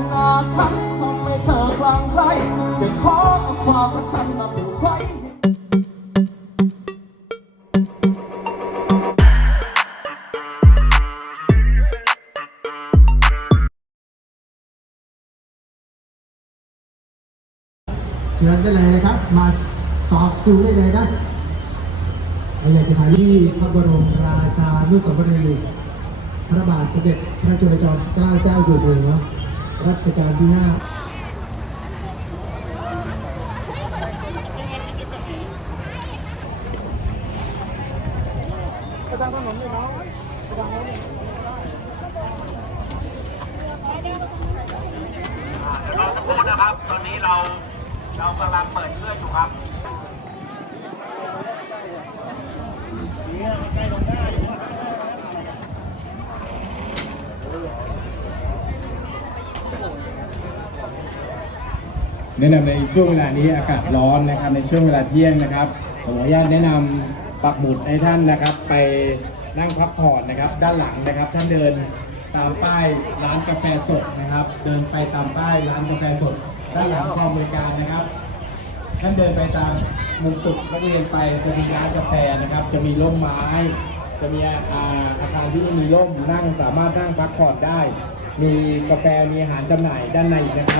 ที่แปะหน้าฉันทำให้เธอคลั่งไคล้จะขอเอาความรักฉันมาผูกไว้เชิญได้เลยนะครับ มาตอบคิวได้เลยนะเราอยากจะถ่ายที่พระบรมราชานุสาวรีย์พระบาทสมเด็จพระจุลจอมเกล้าเจ้าอยู่หัว รัชกาลที่ห้าเราสักครู่นะครับ ตอนนี้เราเรากำลังเปิดเครื่องอยู่ครับ แนะนำในช่วงเวลานี้อากาศร้อนนะครับในช่วงเวลาเที่ยงนะครับผมขออนุญาตแนะนำปักหมุดให้ท่านนะครับ ไปนั่งพักผ่อนนะครับ ด้านหลังนะครับท่านเดินตามป้ายร้านกาแฟสดนะครับ เดินไปตามป้ายร้านกาแฟสด ด้านหลังกองบริการนะครับ ท่านเดินไปตามมุมตึกนักเรียนไปจะมีร้านกาแฟนะครับ จะมีร่มไม้ จะมีอาอาคารที่มีร่มนั่งสามารถนั่งพักผ่อนได้ มีกาแฟมีอาหารจำหน่ายด้านในนะครับ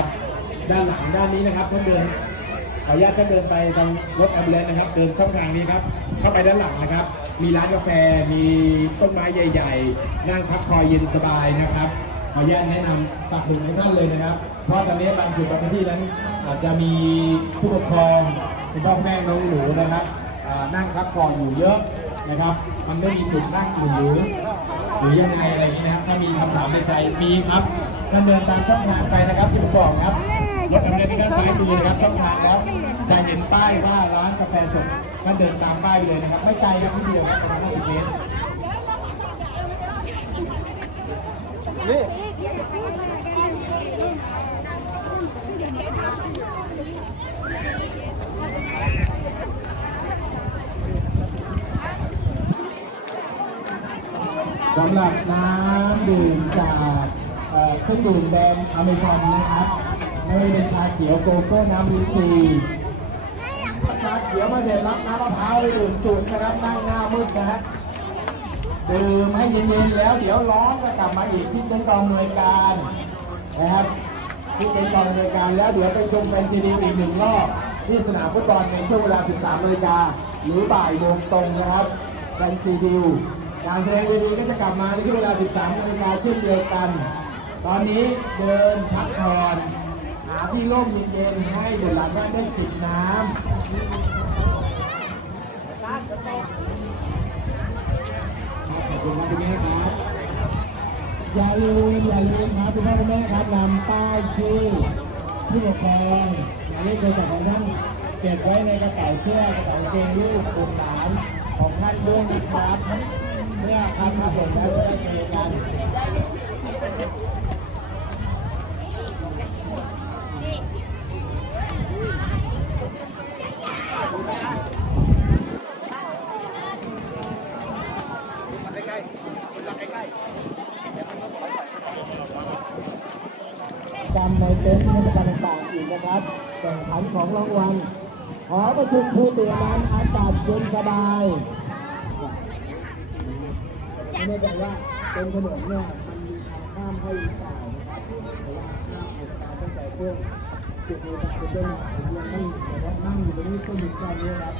ด้านหลังด้านนี้นะครับท่านเดินขออนุญาตท่านเดินไปทางรถแอมบูเลนนะครับเดินช่องทางนี้ครับเข้าไปด้านหลังนะครับ มีร้านกาแฟมีต้นไม้ใหญ่ ๆ นั่งพักคอยเย็นสบายนะครับขออนุญาตแนะนำปักหมุดให้ท่านเลยนะครับ เพราะตอนนี้บางจุดบางที่นั้นอาจจะมีผู้ปกครองคุณพ่อแม่น้องหนูนะครับนั่งพักผ่อนอยู่เยอะนะครับ มันไม่มีจุดนั่งหรือหรือยังไงอะไรอย่างนี้นะครับ ถ้ามีคำถามในใจมีครับท่านเดินตามช่องทางไปนะครับที่ผมบอกครับ รถดำเนินที่ด้านซ้ายมือนะครับช่องทางแล้วจะเห็นป้ายว่าร้านกาแฟสดท่านเดินตามป้ายเลยนะครับ ไม่ไกลครับนิดเดียวครับประมาณ50เมตรสำหรับน้ำดื่มจากเอ่อเครื่องดื่มแบรนด์อเมซอนนะครับ ไม่ว่าจะเป็นชาเขียวโกโก้น้ำลิ้นจี่ชาเขียวมาเด็ดรับน้ำมะพร้าวไปดื่มจุดนะครับนั่งหน้ามืดนะฮะดื่มให้เย็นๆแล้วเดี๋ยวร้อนก็กลับมาอีกที่เป็นกองอำนวยการนะครับที่เป็นกองอำนวยการแล้วเดี๋ยวไปชมแฟนซีดีอีกหนึ่งรอบที่สนามฟุตบอลในช่วงเวลา 13นาฬิกาหรือบ่ายโมงตรงนะครับแฟนซีดีการแสดงเวทีก็จะกลับมาในช่วงเวลา 13นาฬิกาเช่นเดียวกัน ตอนนี้เดินพักผ่อน ที่ร่มเย็นๆให้เดี๋ยวหลังบ้านได้จิบน้ำครับขอบคุณคุณแม่ครับอย่าลืมอย่าลืมครับคุณพ่อคุณแม่ครับนำป้ายชื่อผู้ปกครองหมายเลขโทรศัพท์ของท่านเก็บไว้ในกระเป๋าเสื้อกระเป๋าเกงลูกบุตรหลานของท่านด้วยนะครับเมื่อคำมาส่งแล้วจะได้เจอกัน กรรมในเต็นท์เทศกาลต่างๆอีกนะครับแข่งขันของรางวัลหอ ประชุมผู้เตือนนั้นอากาศเย็นสบายไม่แน่ใจว่าเป็นถนนเนี่ยมันมีทางข้ามให้หรือเปล่านะครับเพราะว่าข้ามเหตุการณ์ตั้งแต่พวกจุดนี้เป็นเรื่องไม่แต่ว่านั่งอยู่ตรงนี้ก็มีการนี้ครับ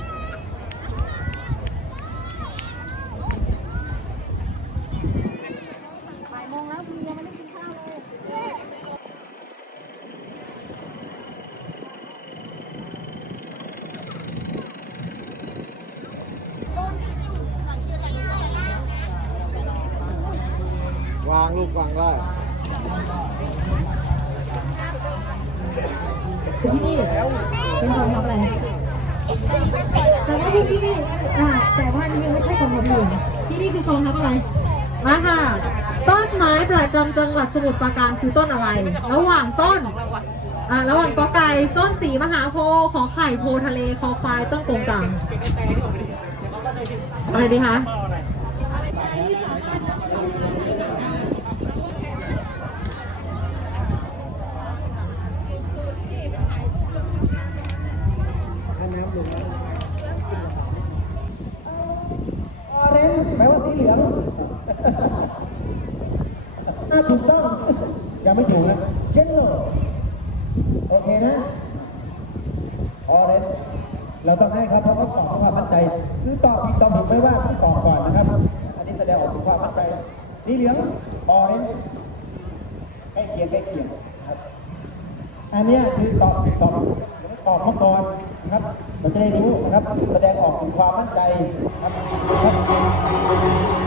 ายโมงแล้วคุณยังไม่ได้กินข้าวเลย วางลูกวางได้ที่นี่เป็นคนทำอะไรแต่ว่าที่นี่อ่าแต่ว่านี่ยังไม่ใช่กองทัพเรือที่นี่คือกองทัพอะไรมาค่ะ ต้นไม้ประจำจังหวัดสมุทรปราการคือต้นอะไร ระหว่างต้นอ่าระหว่างกอไก่ต้นสีมหาโพธิ์ขอไข่โพธิ์ทะเลคอควายต้นกงกลางอะไรดีคะ จไม่อยู่นะเช่นโลโอเคนะออเรนเราต้องให้ครับเพราะว่าตอบความมั่นใจ คือตอบผิดตอบถูกไม่ว่าตอบก่อนนะครับ อันนี้แสดงออกถึงความมั่นใจนี่เหลืองออเรนใกล้เคียงใกล้เคียงอันนี้คือตอบผิดตอบตอบมาก่อนนะครับเรนจะได้รู้นะครับ แสดงออกถึงความมั่นใจครับ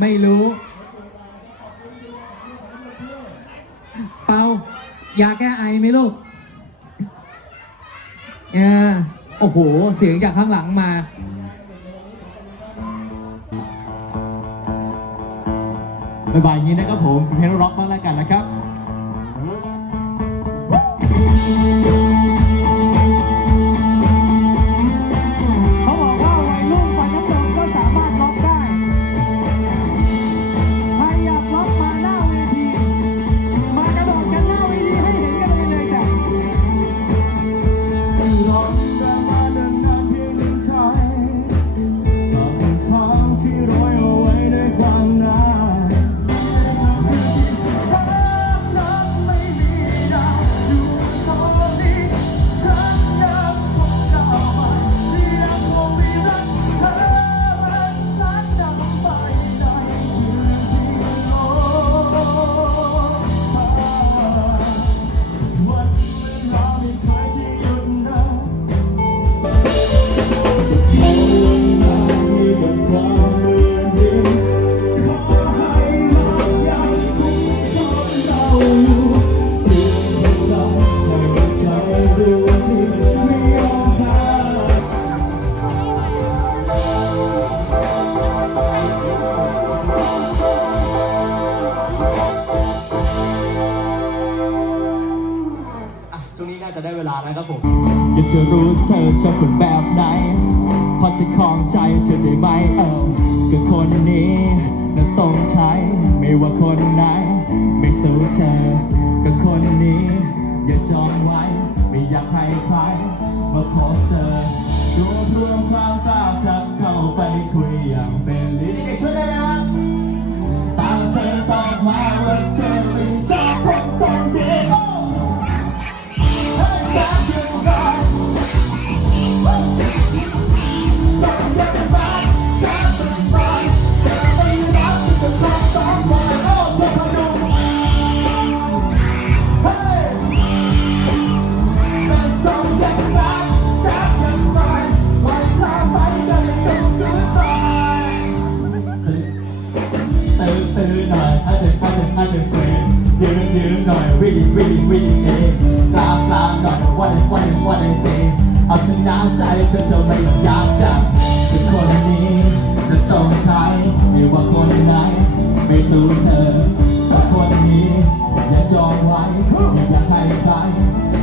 ไม่รู้ เปายาแก้ไอไหมลูกอ่าโอ้โห เสียงจากข้างหลังมาบายบายอย่างนี้นะครับผมเพลงร็อกบ้างแล้วกันนะครับ ตื้อตื้อหน่อยถ้าเจ็บก็เจ็บถ้าเจ็บปืนยืมยืมหน่อยวิ่งวิ่งวิ่งเองกลางกลางหน่อยวันวันวันเสซเอาชนะใจเธอจะไม่ยากจังคือคนนี้จะต้องใช้ไม่ว่าคนไหนไม่สู้เธอเพรคนนี้ อย่าจองไว้อย่าอยากให้ใคร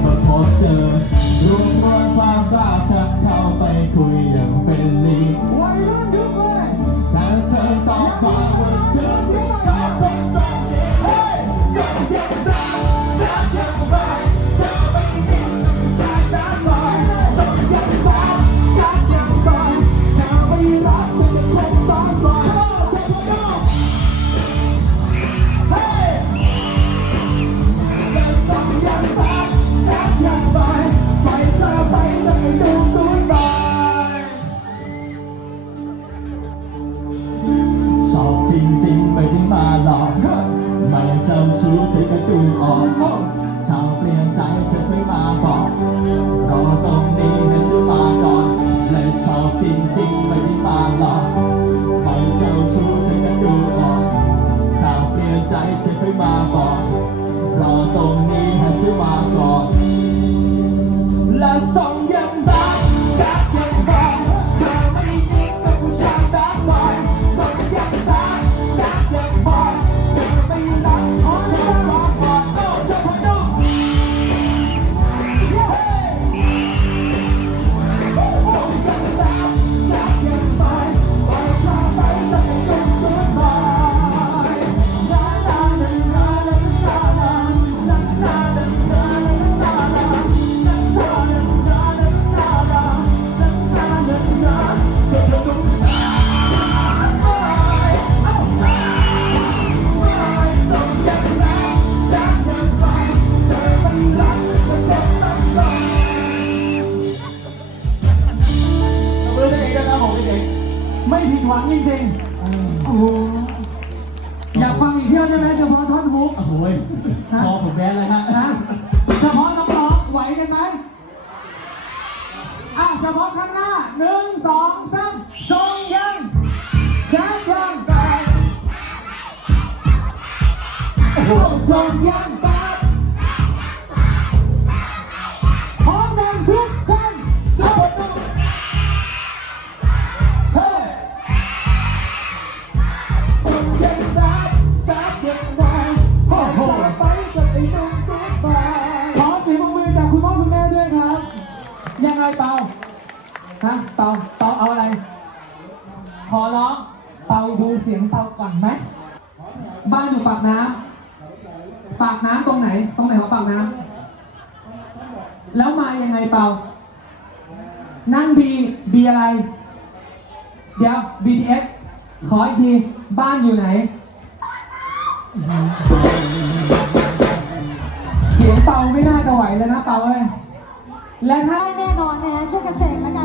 มาพบเจอรู้ว่าความบ้าจะเข้าไปคุยอย่างเป็นลีไว้รุ่น I power to I'm sorry. anything ฮะเปาเปาเอาอะไร ขอร้องเปาดูเสียงเปาก่อนไหม บ้านอยู่ปากน้ำปากน้ำตรงไหน ตรงไหนของปากน้ำแล้วมายังไงเปา นั่งบีบีอะไร เดี๋ยว BTS ขออีกที บ้านอยู่ไหน เสียงเปาไม่น่าจะไหวแล้วนะเปาเลยและถ้า แน่นอนนะช่วยกันเสกแล้วกัน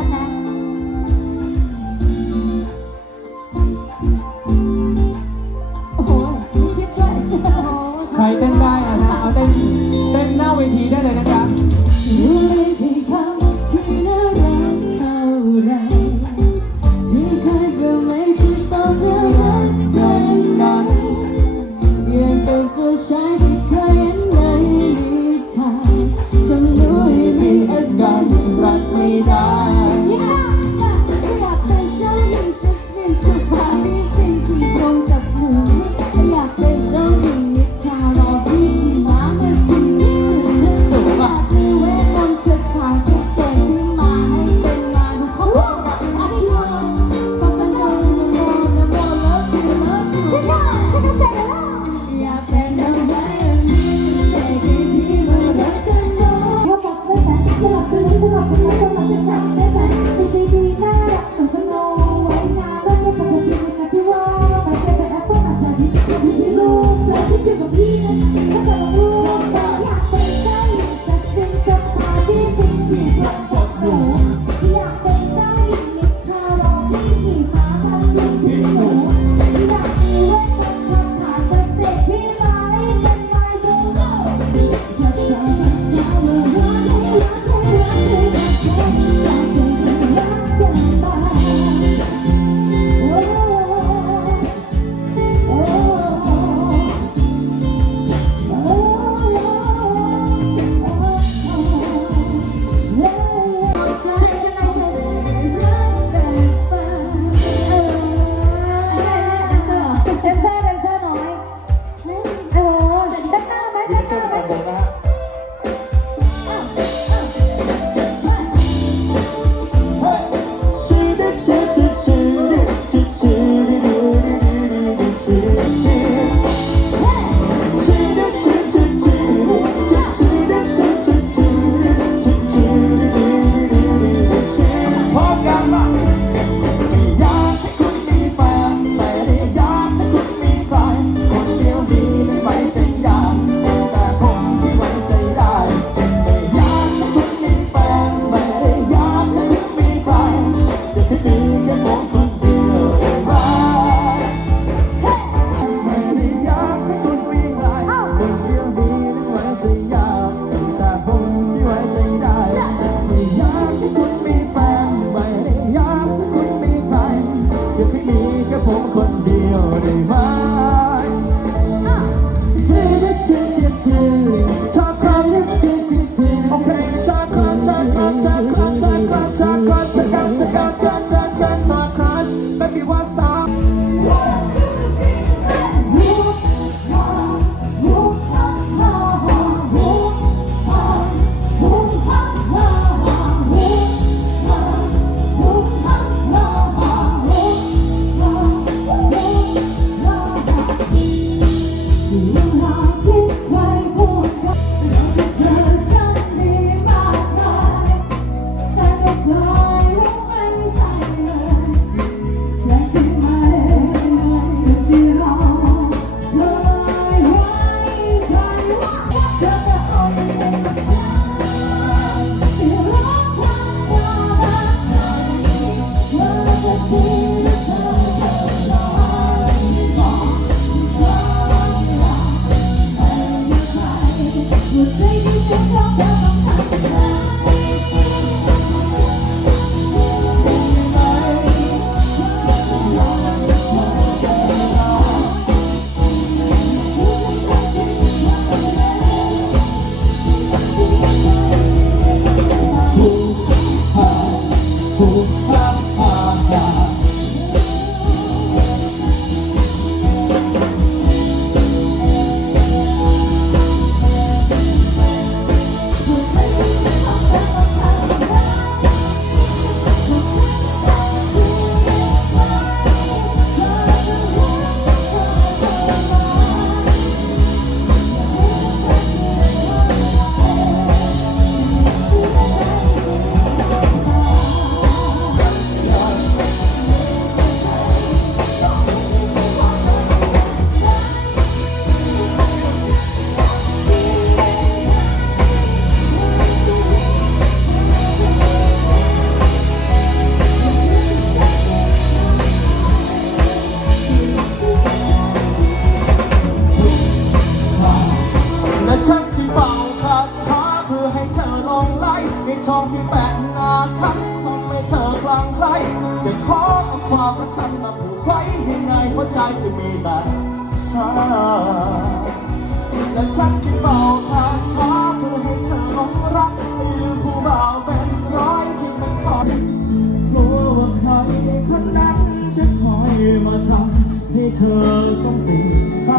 คนนั้นจะคอยมาทำให้เธอต้องติลี่ยนไป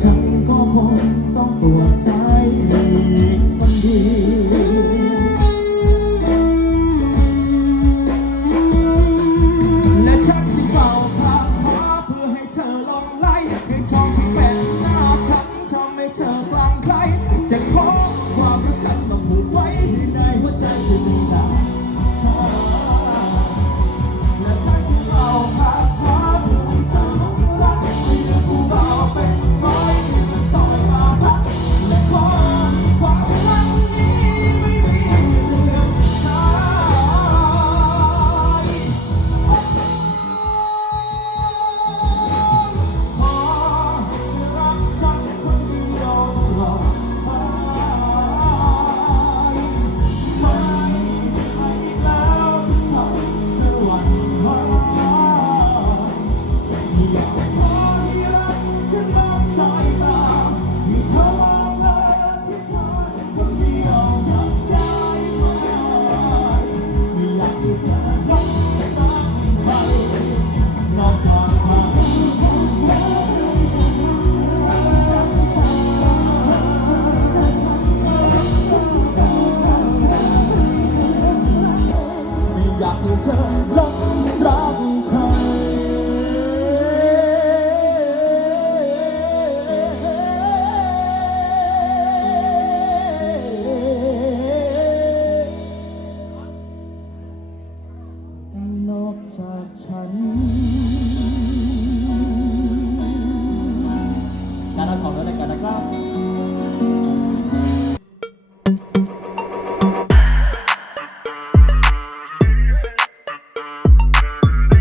ฉันก็คงต้องปวดใจ